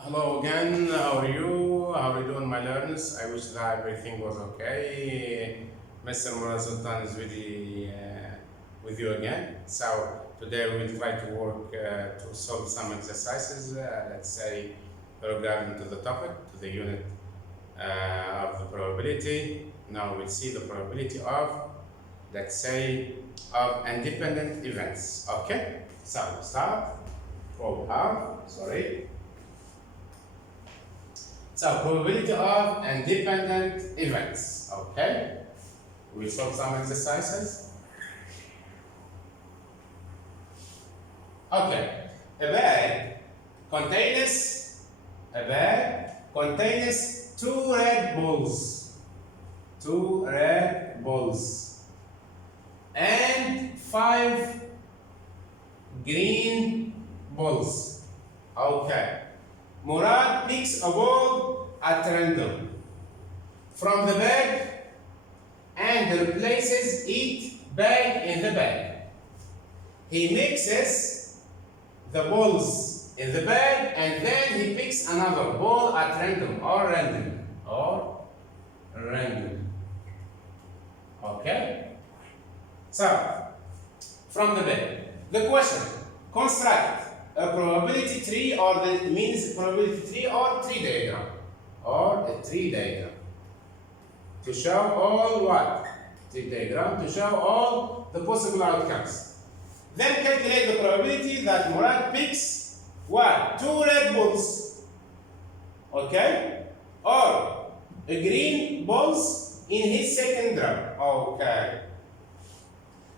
Hello again, how are you? How are you doing, my learners? I wish that everything was okay. Mr. Murad Sultan is with you again. So, today we will try to work to solve some exercises, let's say, regarding to the topic, to the unit of the probability. Now we'll see the probability of, let's say, of independent events. Okay? So, start. Oh, sorry. So, probability of independent events. Okay? We solve some exercises. Okay. A bag contains two red balls. Two red balls. And five green balls. Okay. Murad picks a ball at random from the bag and replaces each bag in the bag. He mixes the balls in the bag and then he picks another ball at random. Okay? So, from the bag. The question, construct a probability tree or the means probability tree or tree diagram. Or a tree diagram. To show all what? Tree diagram to show all the possible outcomes. Then calculate the probability that Murad picks what? Two red balls. Okay? Or a green balls in his second draw. Okay.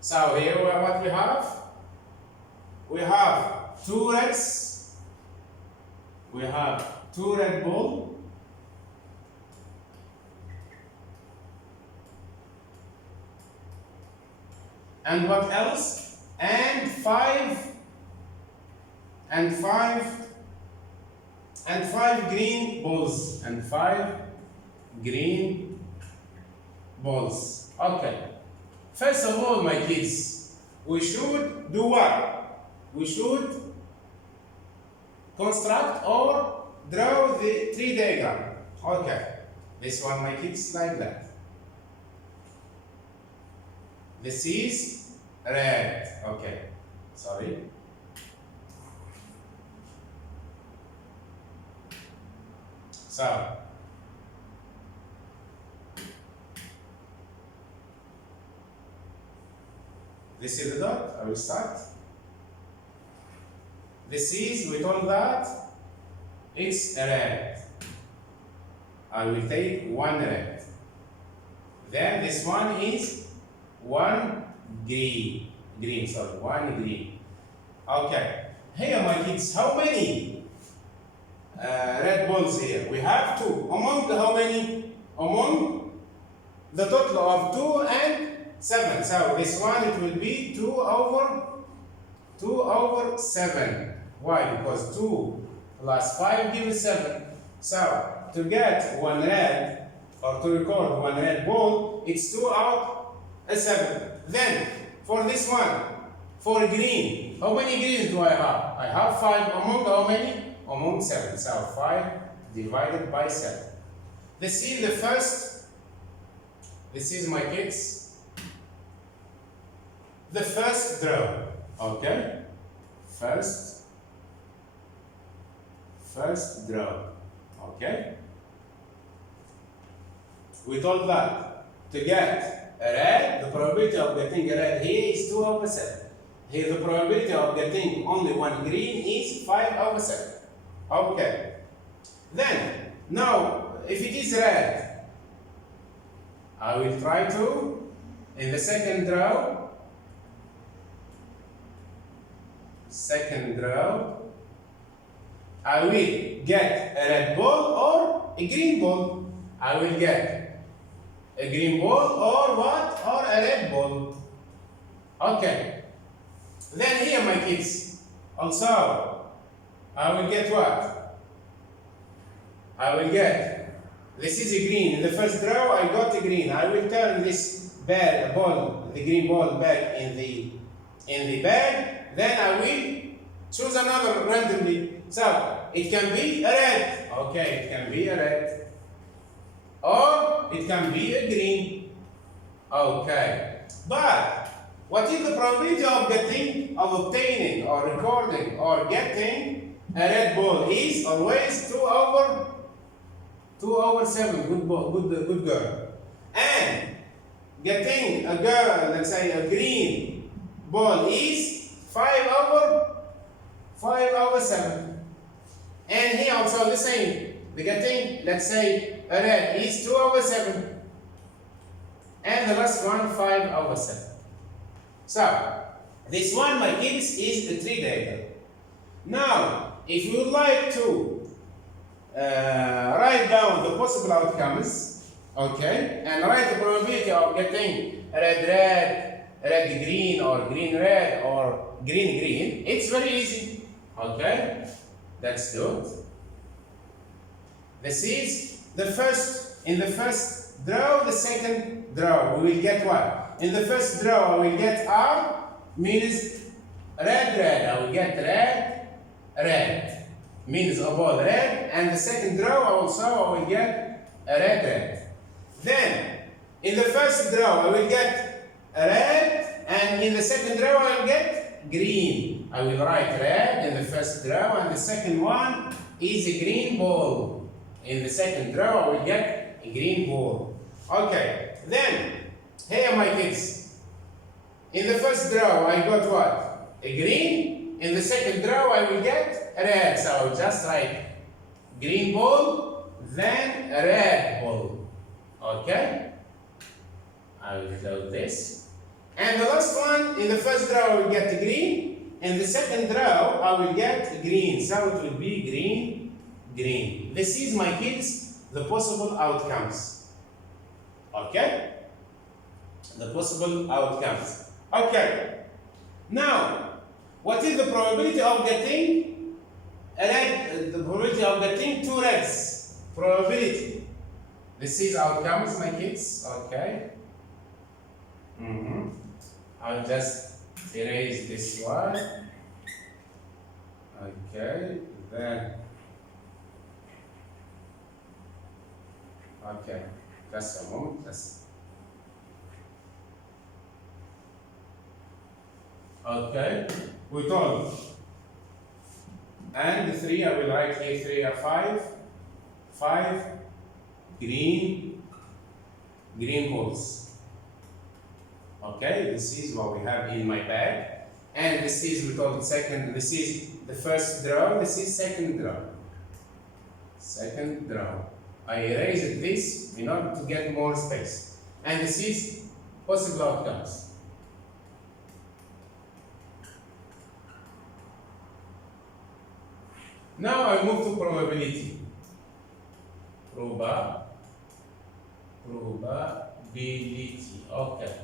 So here what we have? We have two reds. We have two red ball. And what else? And five green balls. And five green balls. Okay. First of all, my kids, we should do what? We should construct or draw the tree diagram. Okay. This one, my kids, like that. This is red. Okay. Sorry. So, this is the dot. I will start. This is, we told that it's red. I will take one red. Then this one is one green. One green. Okay. Here, my kids, how many red balls here? We have two. Among the how many? Among the total of 2 and 7. So this one, it will be 2 over 7. Why? Because 2 plus 5 gives 7. So to get one red, or to record one red ball, it's 2 out of 7. Then for this one, for green, how many greens do I have? I have 5 among how many? Among 7. So 5 divided by 7. This is the first. This is my kids. The first draw. Okay? First draw. Okay? We told that to get a red, the probability of getting a red here is 2 over 7. Here the probability of getting only one green is 5 over 7. Okay. Then, now, if it is red, I will try to, in the second draw, I will get a red ball or a green ball. I will get a green ball or what? Or a red ball. Okay. Then here, my kids, also, I will get what? I will get, this is a green. In the first draw, I got a green. I will turn this ball, the green ball back in the bag. Then I will choose another randomly. So It can be a red. Okay, it can be a red. Or it can be a green. Okay. But what is the probability of obtaining or recording or getting a red ball? Is always 2/7. Good girl. And getting a girl, let's say a green ball, is 5/7. And here also the same. The getting, let's say a red, is 2/7. And the last one 5/7. So this one, my kids, is the tree diagram. Now, if you would like to write down the possible outcomes, okay, and write the probability of getting red, red green, or green red, or green green, it's very easy. Okay, let's do it. This is the first, in the first draw, the second draw, we will get what? In the first draw, I will get R, means red, I will get red, means a ball red, and the second draw also I will get a red. Then, in the first draw, I will get red, and in the second draw, I will get green. I will write red in the first draw, and the second one is a green ball. In the second draw, I will get a green ball. Okay, then, here my kids. In the first draw, I got what? A green. In the second draw, I will get a red. So I will just write green ball, then a red ball. Okay? I will do this. And the last one, in the first draw, I will get green. In the second draw, I will get green. So it will be green, green. This is, my kids, the possible outcomes. Okay? The possible outcomes. Okay. Now, what is the probability of getting a red? The probability of getting two reds. Probability. This is outcomes, my kids. Okay. I'll just erase this one. Okay. Then. Okay. Just a moment. Okay, we told. And the 3, I will write here 3 or 5. 5 green balls. Okay, this is what we have in my bag. And this is, we told second, this is the first draw, this is second draw. Second draw. I erased this in order to get more space. And this is possible outcomes. Now I move to probability. Probability. Okay.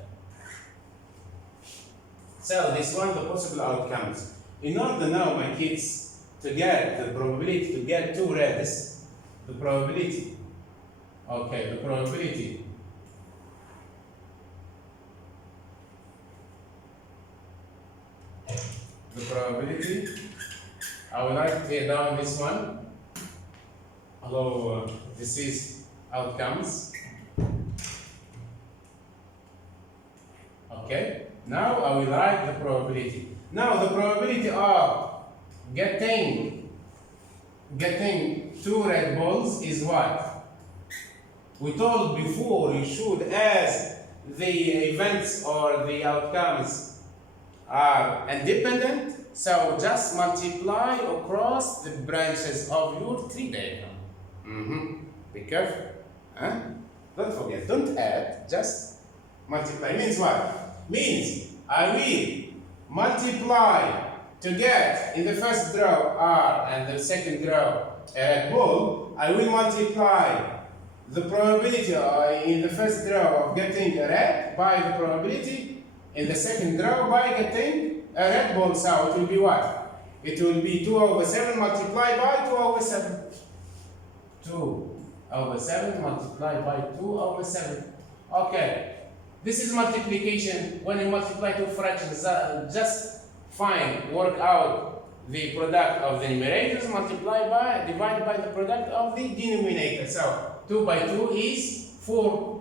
So this one, the possible outcomes. In order now, my kids, to get the probability to get two reds, the probability. Okay, the probability. The probability. I would like to tear down this one. Although this is outcomes. Okay. Now I will write the probability. Now the probability of getting two red balls is what? We told before you should, as the events or the outcomes are independent, so just multiply across the branches of your tree diagram. Be careful. Don't forget, don't add, just multiply. Means what? Means I will multiply to get in the first draw R and the second draw a red ball. I will multiply the probability in the first draw of getting a red by the probability in the second draw by getting a red ball. So it will be what? It will be 2/7 multiplied by 2/7. 2/7 multiplied by 2/7. Okay. This is multiplication. When you multiply two fractions, just find, work out the product of the numerators divided by the product of the denominator. So 2 by 2 is 4.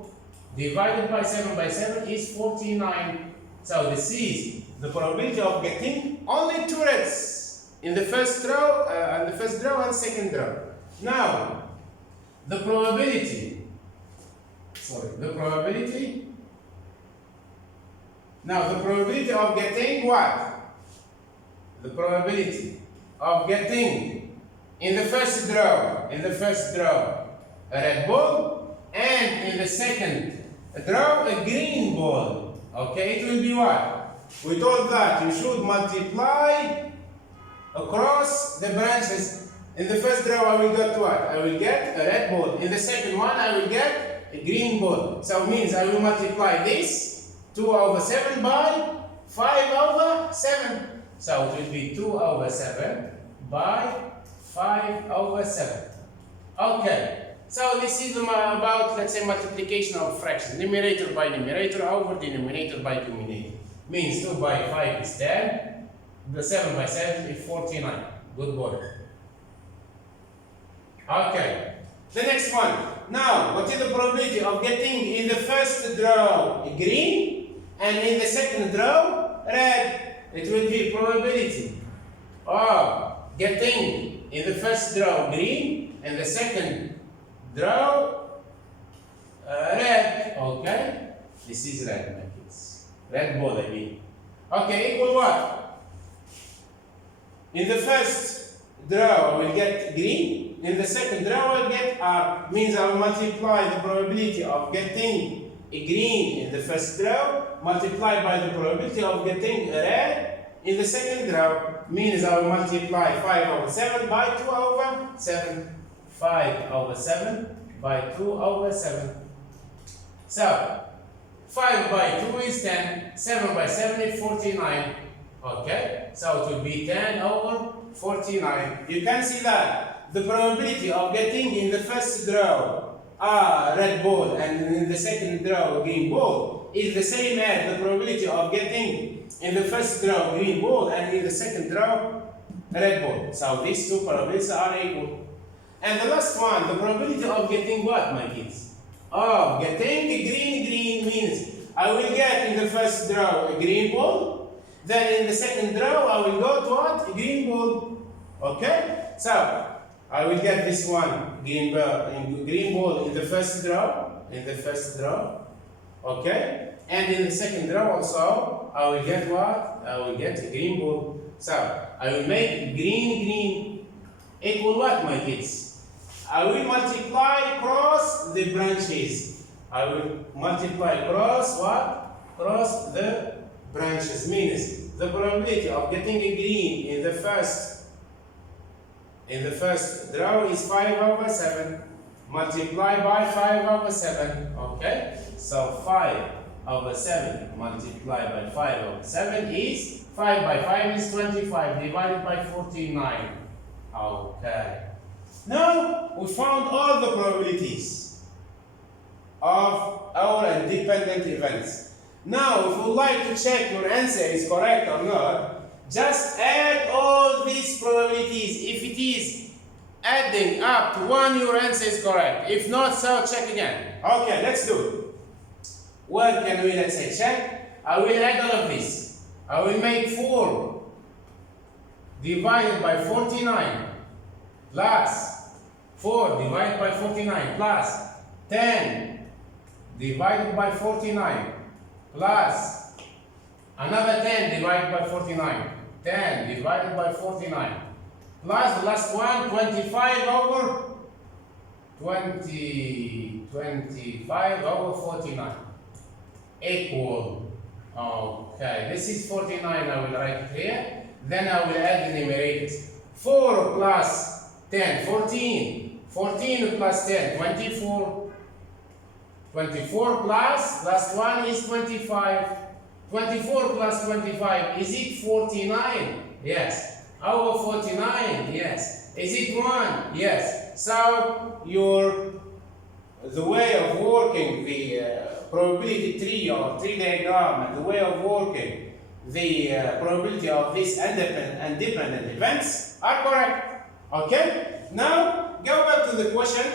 Divided by 7 is 49. So this is the probability of getting only 2 reds in the first row and second row. Now the probability of getting what? The probability of getting in the first row a red ball, and in the second row a green ball. Okay, it will be what? We told that you should multiply across the branches. In the first row I will get what? I will get a red ball. In the second one I will get a green ball. So it means I will multiply this 2 over 7 by 5 over 7. So it will be 2 over 7 by 5 over 7. Okay. So this is about, let's say, multiplication of fractions. Numerator by numerator over denominator by denominator. Means 2 by 5 is 10. The 7 by 7 is 49. Good boy. Okay. The next one. Now, what is the probability of getting in the first row green and in the second row red? It will be probability of getting in the first row green and the second row red. Okay, this is red, my kids. Red ball, I mean. Okay, equal what? In the first row I will get green. In the second row I will get R. Means I will multiply the probability of getting a green in the first row multiplied by the probability of getting a red in the second row. Means I will multiply 5 over 7 by 2 over 7. 5 over 7 by 2 over 7. So 5 by 2 is 10. 7 by 7 is 49. Okay, so it will be 10 over 49. You can see that the probability of getting in the first row a red ball and in the second row a green ball is the same as the probability of getting in the first row green ball and in the second row red ball. So these two probabilities are equal. And the last one, the probability of getting what, my kids? Of getting a green means I will get in the first row a green ball, then in the second row I will go to what? A green ball. Okay? So I will get this one green ball in the first row. Okay? And in the second row also I will get what? I will get a green ball. So I will make green equal what, my kids? I will multiply across the branches. I will multiply across what? Across the branches. Means the probability of getting a green in the first row is 5 over 7 multiplied by 5 over 7. Okay? So 5 over 7 multiplied by 5 over 7 is 5 by 5 is 25 divided by 49. Okay. Now we found all the probabilities of our independent events. Now if you would like to check your answer is correct or not, just add all these probabilities. If it is adding up to 1, your answer is correct. If not, so check again. Okay, let's do it. Where can we, let's say, check? I will add all of this. I will make 4 divided by 49 plus 4 divided by 49 plus 10 divided by 49 plus another 10 divided by 49. 10 divided by 49 plus the last one 25 over 25 over 49 equal. Okay, this is 49. I will write it here. Then I will add the numerators. 4 plus 10, 14. 14 plus 10, 24. 24 plus last one is 25. 24 plus 25, is it 49? Yes. Over 49? Yes. Is it 1? Yes. So the way of working the probability tree or tree diagram and the way of working the probability of these independent events are correct. Okay? Now, go back to the question.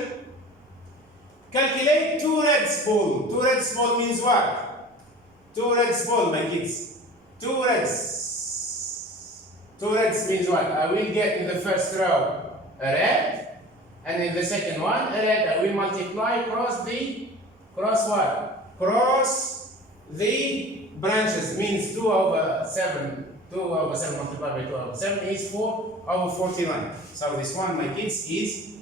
Calculate two reds ball. Two reds ball means what? Two reds ball, my kids. Two reds. Two reds means what? I will get in the first row a red, and in the second one a red. I will multiply cross what? Cross the branches, means 2 over 7. 2 over 7 multiplied by 2 over 7 is 4 over 49. So this one, my kids, is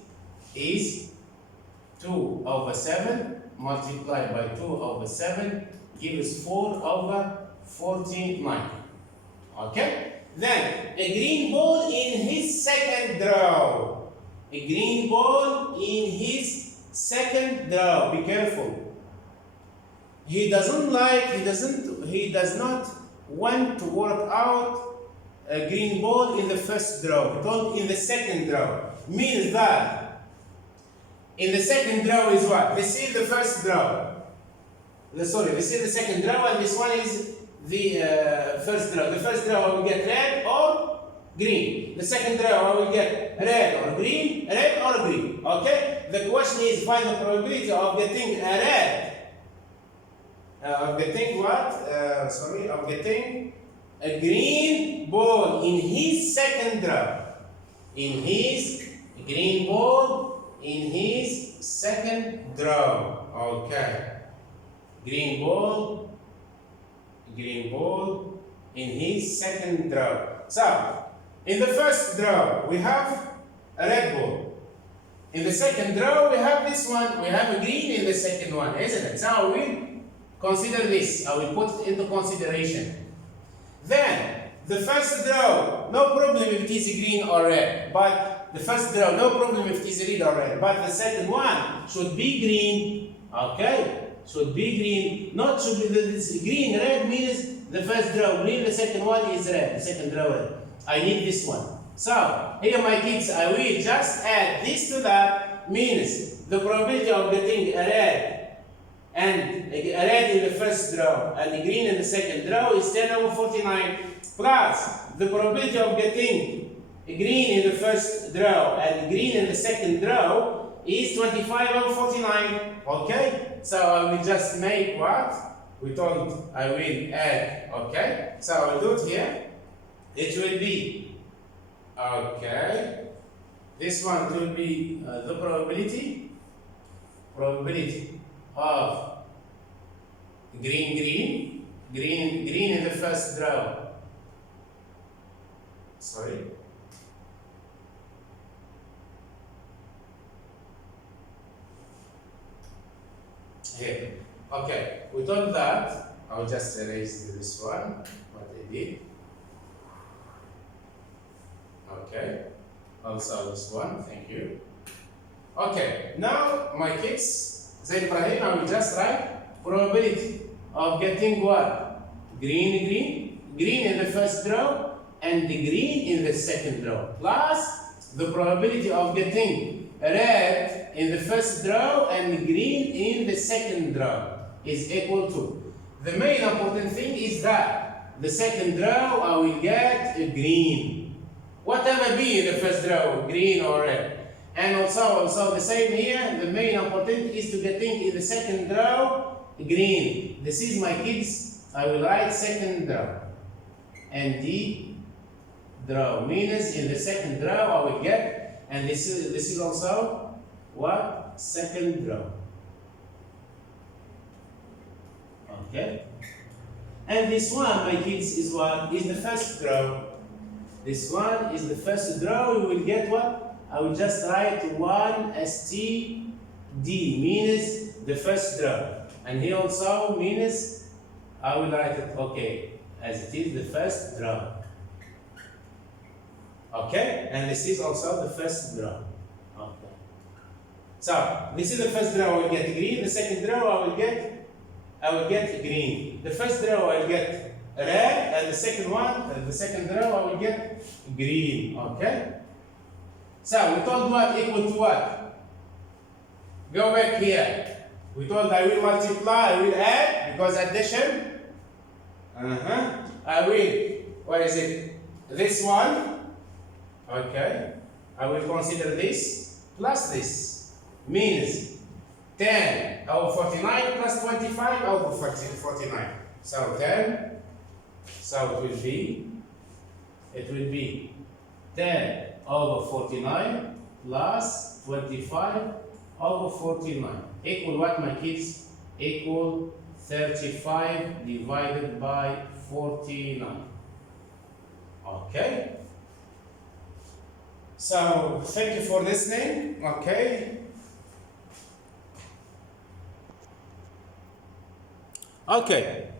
2 over 7 multiplied by 2 over 7 gives 4 over 49. Okay? Then, a green ball in his second row. A green ball in his second row. Be careful. He does not want to work out a green ball in the first row. He told in the second row. Means that in the second row is what? This is the first row. This is the second row, and this one is the first row. The first row I will get red or green. The second row I will get red or green, red or green. Okay? The question is find the probability of getting a red. Of getting what? Of getting a green ball in his second row. In his green ball in his second row. Okay. Green ball in his second row. So, in the first row we have a red ball. In the second row we have this one. We have a green in the second one, isn't it? So we consider this. I will put it into consideration. Then, the first row, no problem if it is green or red. But the first row, no problem if it is red or red. But the second one should be green. Okay? Should be green. Not should be this green. Red means the first row green, the second one is red. The second row red. I need this one. So, here my kids, I will just add this to that. Means the probability of getting a red and a red in the first row and a green in the second row is 10 over 49 plus the probability of getting a green in the first row and green in the second row is 25 over 49. Okay? So I will just make what? We told I will add. Okay? So I will do it here. It will be, okay, this one will be the probability of green in the first row. Sorry. Here. Okay. We thought that I'll just erase this one. What I did. Okay. Also this one. Thank you. Okay. Now my kids. Zaid Ibrahim, I will just write probability of getting what? Green in the first row and the green in the second row plus the probability of getting red in the first row and green in the second row is equal to. The main important thing is that the second row I will get a green. Whatever be in the first row, green or red. And also the same here, the main important is to getting in the second row green. This is my kids, I will write second row. And the row means in the second row I will get, and this is also what? Second row. Okay? And this one, my kids, is what? Is the first row. This one is the first row, you will get what? I will just write 1 STD means the first row. And here also means I will write it okay as it is the first row. Okay? And this is also the first row. Okay. So this is the first row I will get green, the second row I will get green. The first row I will get red, and the second row I will get green. Okay? So we told what equal to what? Go back here. We told I will multiply, I will add, because addition. I will, what is it? This one, okay. I will consider this plus this. Means 10 over 49 plus 25 over 49. So 10, so it will be 10 over 49 plus 25 over 49. Equal what, my kids? Equal 35 divided by 49. Okay. So thank you for listening. Okay. Okay.